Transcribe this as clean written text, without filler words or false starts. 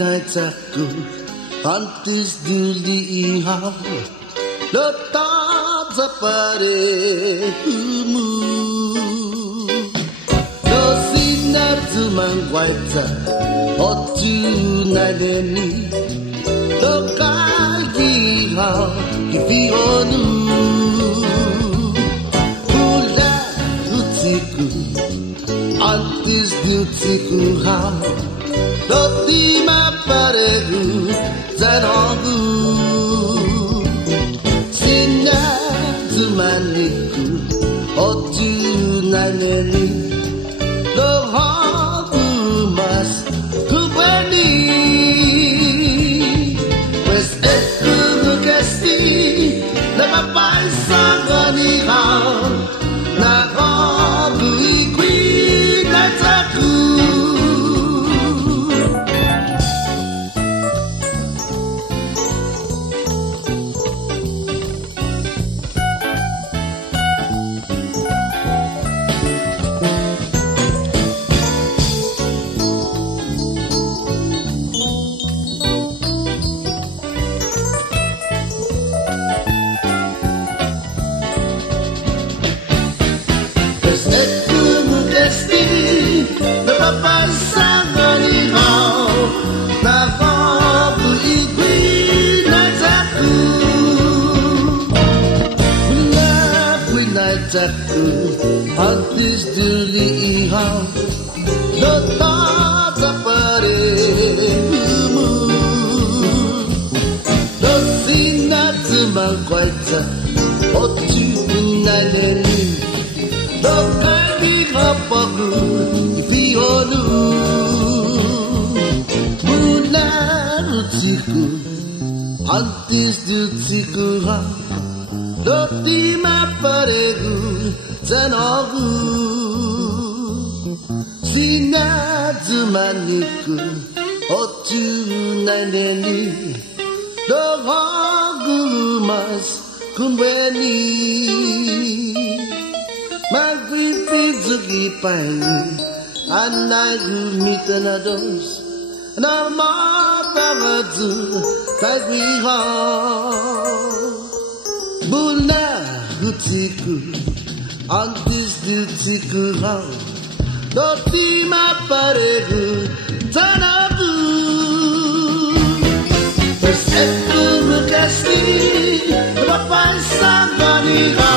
자꾸 antes dilihat letak zapare humu do sinar zuman waita otu naneni do kagi ha kifionu ula utiku antes diutiku ha do tima paregu zanogu Maniku otu naneni do hagu mas kubani pues eku mukasti na papaisa gani ha na hagu ikwi na taku Jaku antes dilihat letak zapare humu do sinar zuman waita otu naneni do kagi hapagu ifionu bulan utiku antes diutiku ha do tima paregu zanogu sinazumaniku otu naneni do hagu mas kumbeni magwifi zugi pani anagu mitanados na matamazu tagwiha Buna hutiku antes diutiku ha do tima paregu zanagu pues eku mukasti papaisa gani ha